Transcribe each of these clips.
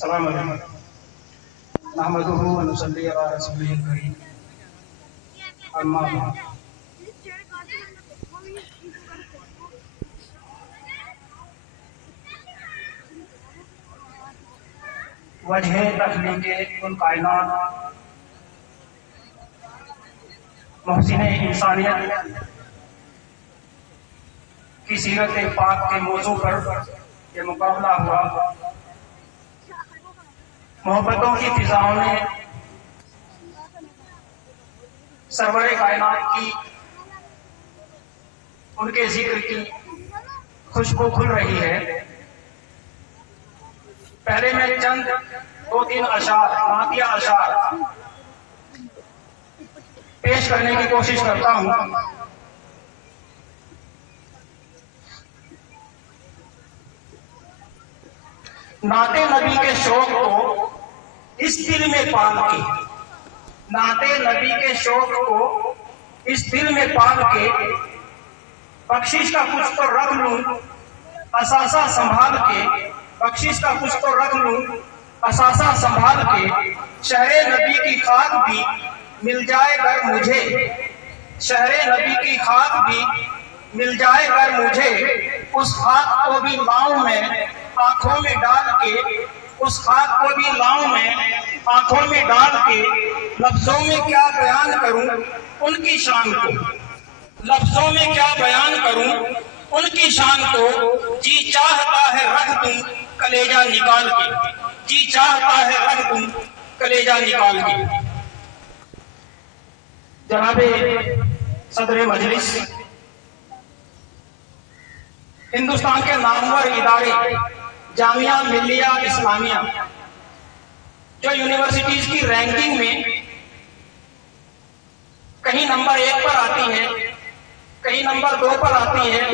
अस्सलाम वालेकुम। नहमदुहु व नुसल्ली अला रसूलिहिल करीम। अम्मा बाद। वजह तख्लीक़े कुल कायनात मोहसिन इंसानियत की सीरत पाक के मौजू पर यह मुकाबला हुआ। मोहब्बतों की फिजाओं में सरवरे कायनात की उनके जिक्र की खुशबू खुल रही है। पहले मैं चंद दो तीन अशार नातिया अशार पेश करने की कोशिश करता हूं। नाते नबी के शौक को इस दिल में पाल के, नाते नबी के शौक को इस दिल में पाल के, बख्शिश का कुछ तो रख लूं असासा संभाल के, बख्शिश का कुछ तो रख लूं असासा संभाल के, शहरे नबी की खाक भी मिल जाए अगर मुझे, शहरे नबी की खाक भी मिल जाए अगर मुझे, उस खाक को भी लाऊं मैं आंखों में डाल के, उस खाक को भी लाऊं मैं आंखों में डाल के, लफ्जों में क्या बयान करूं उनकी शान को, लफ्जों में क्या बयान करूं उनकी शान को, जी चाहता है रख दूं कलेजा निकाल के, जी चाहता है रख दूं कलेजा निकाल के। जनाबे सदर मजलिस, हिंदुस्तान के नामवर इदारे जामिया मिल्लिया इस्लामिया जो यूनिवर्सिटीज की रैंकिंग में कहीं नंबर 1 पर आती है, कहीं नंबर 2 पर आती है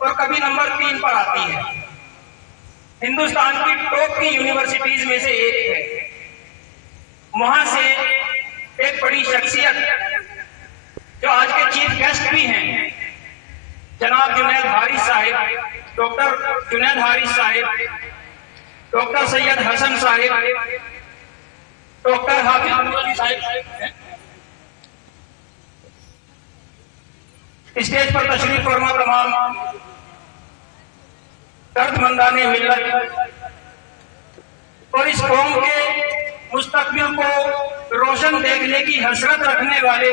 और कभी नंबर 3 पर आती है, हिंदुस्तान की टॉप की यूनिवर्सिटीज में से एक है। वहां से एक बड़ी शख्सियत जो आज के चीफ गेस्ट भी हैं, जनाब Junaid Haris sahib, doctor Junaid Haris sahib, doctor Syed Hasan sahib, doctor Hafiz Abdul sahib stage पर तशरीफ फरमा तमाम दर्दमंदाने मिल्लत और इस कौम के मुस्तकबिल को रोशन देखने की हसरत रखने वाले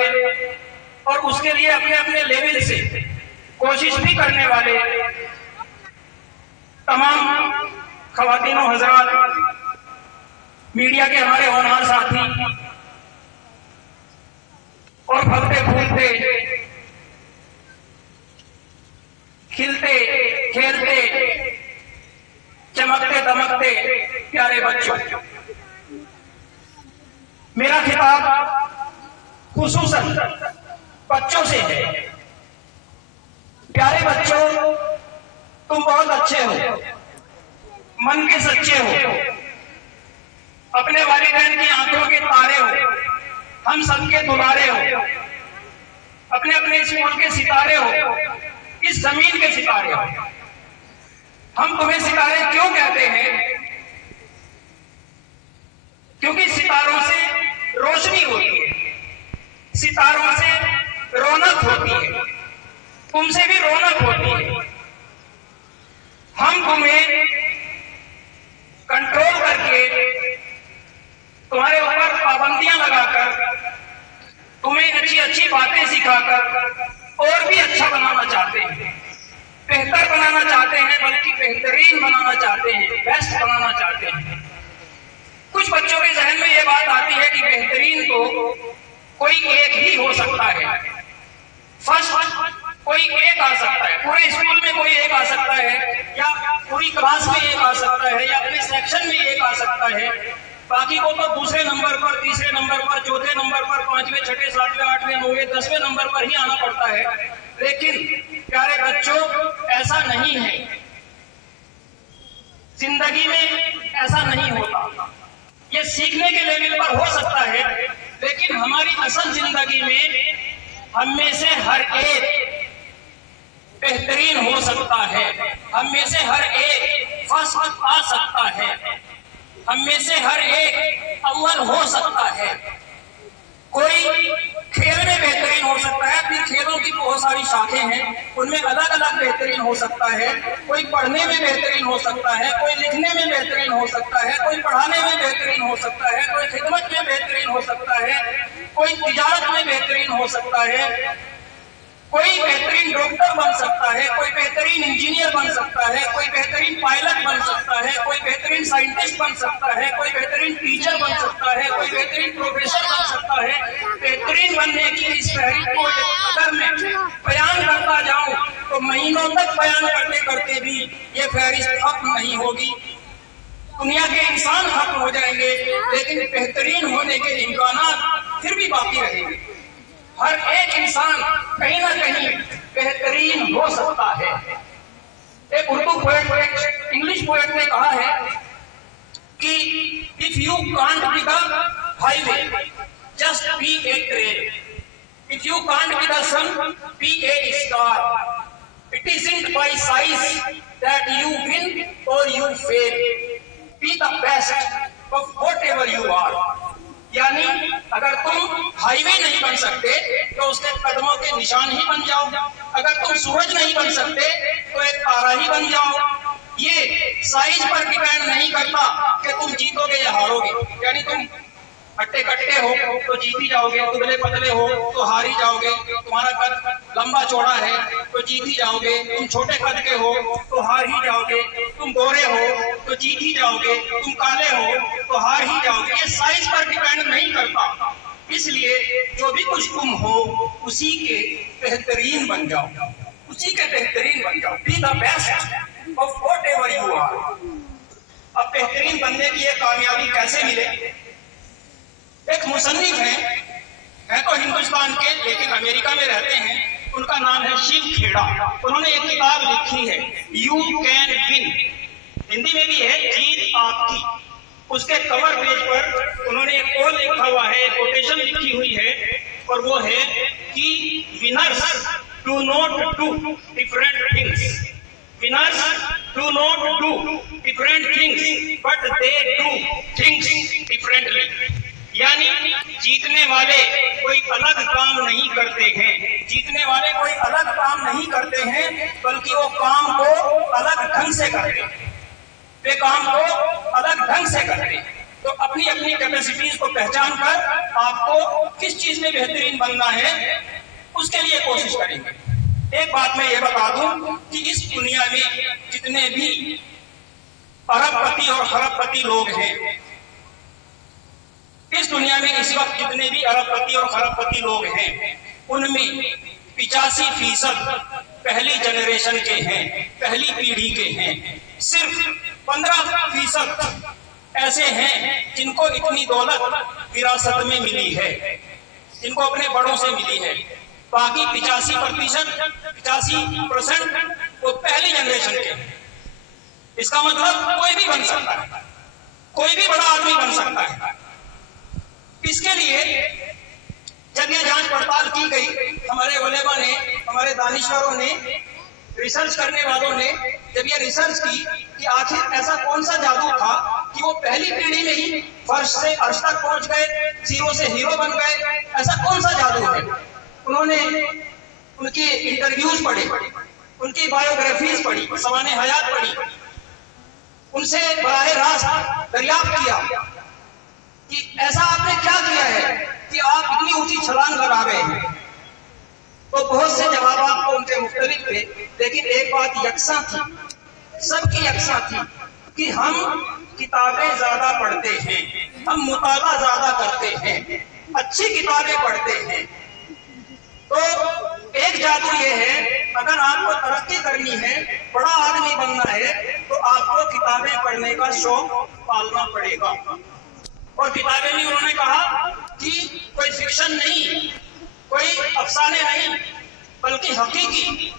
और उसके लिए अपने अपने लेवल से कोशिश भी करने वाले तमाम खवातीनों हजरात, मीडिया के हमारे होनहार साथी और फलते फूलते खिलते खेलते चमकते दमकते प्यारे बच्चों, मेरा खिताब खुसूसन बच्चों से है। प्यारे बच्चों, तुम बहुत अच्छे हो, मन के सच्चे हो, अपने वालिदैन की आंखों के तारे हो, हम सबके दुलारे हो, अपने अपने स्कूल के सितारे हो, इस जमीन के सितारे हो। हम तुम्हें सितारे क्यों कहते हैं? क्योंकि सितारों से रोशनी होती है, सितारों से रौनक होती है, तुमसे भी रौनक होती है। हम तुम्हें कंट्रोल करके, तुम्हारे ऊपर पाबंदियां लगाकर, तुम्हें अच्छी अच्छी बातें सिखाकर और भी अच्छा बनाना चाहते हैं, बेहतर बनाना चाहते हैं, बल्कि बेहतरीन बनाना चाहते हैं, बेस्ट बनाना चाहते हैं। कुछ बच्चों के जहन में यह बात आती है कि बेहतरीन तो कोई एक ही हो सकता है, फर्स्ट कोई एक आ सकता है, पूरे स्कूल में कोई एक आ सकता है, या पूरी क्लास में एक आ सकता है, या अपने सेक्शन में एक आ सकता है, बाकी को तो दूसरे नंबर पर, तीसरे नंबर पर, चौथे नंबर पर, 5वें, 6वें, 7वें, 8वें, 9वें, 10वें नंबर पर ही आना पड़ता है। लेकिन प्यारे बच्चों, ऐसा नहीं है, जिंदगी में ऐसा नहीं होता। ये सीखने के लेवल पर हो सकता है, लेकिन हमारी असल जिंदगी में हम में से हर एक बेहतरीन हो सकता है, हम में से हर एक फर्स्ट आ सकता है। से हर एक अव्वल हो सकता है। कोई खेल में बेहतरीन हो सकता है, फिर खेलों की बहुत सारी शाखें हैं, उनमें अलग अलग बेहतरीन हो सकता है। कोई पढ़ने में बेहतरीन हो सकता है, कोई लिखने में बेहतरीन हो सकता है, कोई पढ़ाने में बेहतरीन हो सकता है, कोई खिदमत में बेहतरीन हो सकता है, कोई तिजारत में बेहतरीन हो सकता है, कोई बेहतरीन डॉक्टर बन सकता है, कोई बेहतरीन इंजीनियर बन सकता है, कोई बेहतरीन पायलट बन सकता है, कोई बेहतरीन साइंटिस्ट बन सकता है, कोई बेहतरीन टीचर बन सकता है, कोई बेहतरीन प्रोफेसर बन सकता है। बेहतरीन बनने की इस फहरिस्त को अगर मैं बयान करता जाऊं तो महीनों तक बयान करते करते भी ये फहरिस्त खत्म नहीं होगी। दुनिया के इंसान खत्म हो जाएंगे, लेकिन बेहतरीन होने के इम्कानात फिर भी बाकी रहेंगे। हर एक इंसान कहीं ना कहीं बेहतरीन हो सकता है। एक उर्दू पोएट, इंग्लिश पोएट ने कहा है कि if you can't be the highway just be a train, if you can't be the sun be a star, it isn't by size that you win or you fail, be the best of whatever you are. यानी अगर तुम highway नहीं बन सकते तो उसके कदमों के निशान ही बन जाओ, अगर तुम सूरज नहीं बन सकते तो एक तारा ही बन जाओ। ये साइज पर डिपेंड नहीं करता कि तुम जीतोगे या हारोगे। यानी तुम हट्टे कट्टे हो तो जीत ही जाओगे, दुबले पतले हो तो हार ही जाओगे, तुम्हारा कद लंबा चौड़ा है तो जीत ही जाओगे, तुम छोटे कद के हो तो हार ही जाओगे, तुम गोरे हो तो जीत ही जाओगे, तुम काले हो तो हार ही जाओगे। ये साइज पर डिपेंड नहीं करता। इसलिए जो भी कुछ तुम हो उसी के बेहतरीन बन जाओ, उसी के बेहतरीन बन जाओ। Be the best of whatever you are. अब बेहतरीन बनने की ये कामयाबी कैसे मिले? एक मुसन्निफ है तो हिंदुस्तान के लेकिन अमेरिका में रहते हैं, उनका नाम है शिव खेड़ा। उन्होंने एक किताब लिखी है यू कैन विन, हिंदी में भी है जीत आपकी। उसके कवर पेज पर उन्होंने एक कोट लिखा हुआ है, कोटेशन लिखी हुई है, और वो है कि winners do not do different things, winners do not do different things but they do things differently. यानी जीतने वाले कोई अलग काम नहीं करते हैं, जीतने वाले कोई अलग काम नहीं करते हैं, बल्कि वो काम को अलग ढंग से करते हैं, वे काम को अलग ढंग से करते हैं। तो अपनी अपनी कैपेसिटीज को पहचान कर आपको किस चीज में बेहतरीन बनना है उसके लिए कोशिश करेंगे। एक बात मैं ये बता दूं कि इस दुनिया में जितने भी अरबपति और खरबपति लोग हैं, इस दुनिया में इस वक्त जितने भी अरबपति और खरबपति लोग हैं, उनमें 85% पहली जनरेशन के हैं, पहली पीढ़ी के हैं। सिर्फ 15% ऐसे हैं जिनको इतनी दौलत विरासत में मिली है, जिनको अपने बड़ों से मिली है। बाकी 85% वो पहली जनरेशन के। इसका मतलब कोई भी बन सकता है, कोई भी बड़ा आदमी बन सकता है। इसके लिए जब ये जांच पड़ताल की गई, हमारे उलेमा ने, हमारे दानिश्वरों ने, रिसर्च करने वालों ने जब ये रिसर्च की कि आखिर ऐसा कौन सा जादू था कि वो पहली पीढ़ी में ही फर्श से अर्श तक पहुंच गए, जीरो से हीरो बन गए, ऐसा कौन सा जादू है। उन्होंने उनकी इंटरव्यूज पढ़े, उनकी बायोग्राफीज पढ़ी, सवाने हयात पढ़ी, उनसे बराह रास्त दरियाफ्त किया कि ऐसा आपने क्या किया है कि आप इतनी ऊंची छलांग लगा गए हैं। तो बहुत से जवाब आपको उनके मुख्तलिफ थे, लेकिन एक बात यकसा थी, सबकी यकसा थी कि हम किताबें ज्यादा पढ़ते हैं, हम मुताला ज्यादा करते हैं, अच्छी किताबें पढ़ते हैं। तो एक जादू ये है, अगर आपको तरक्की करनी है, बड़ा आदमी बनना है, तो आपको किताबें पढ़ने का शौक पालना पड़ेगा। और किताबें भी उन्होंने कहा कि कोई फिक्शन नहीं, कोई अफसाने नहीं, बल्कि हकीकी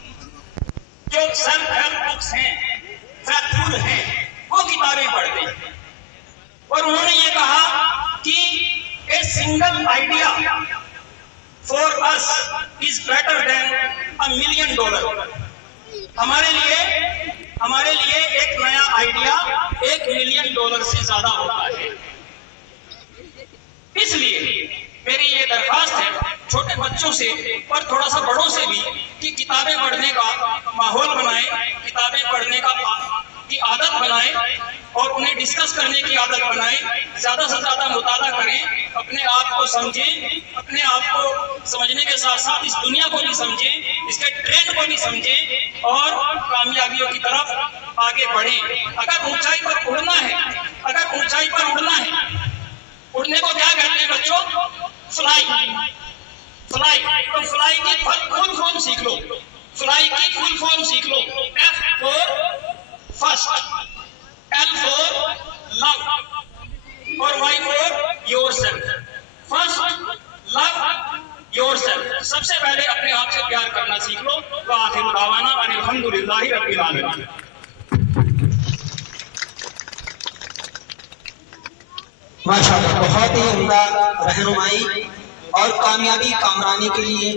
जो सेल्फ हेल्प बुक्स हैं, फैक्टफुल हैं, वो किताबें पढ़ते हैं। और उन्होंने ये कहा कि a single idea for us is better than $1 million. हमारे लिए एक नया आइडिया $1 मिलियन से ज्यादा होता है। इसलिए मेरी ये दरखास्त है छोटे बच्चों से और थोड़ा सा बड़ों से भी कि किताबें पढ़ने का माहौल बनाएं, किताबें पढ़ने की आदत बनाएं और उन्हें डिस्कस करने की आदत बनाएं, ज्यादा से ज्यादा मुताला करें, अपने आप को समझें, अपने आप को समझने के साथ साथ इस दुनिया को भी समझें, इसके ट्रेंड को भी समझें और कामयाबियों की तरफ आगे बढ़ें। अगर ऊंचाई पर उड़ना है, अगर ऊंचाई पर उड़ना है, उड़ने को क्या कहते हैं बच्चों? फ्लाई। फ्लाई, तो फ्लाई की फुल फॉर्म सीख लो, फ्लाई की फुल फॉर्म सीख लो। F for first, L for love और Y for yourself. First, love, yourself. सबसे पहले अपने आप से प्यार करना सीख लो। व आखिर दावाना अल्हम्दुलिल्लाहि रब्बिल आलमीन। माशाअल्लाह, बहुत ही उम्दा रहनुमाई और कामयाबी कामरानी के लिए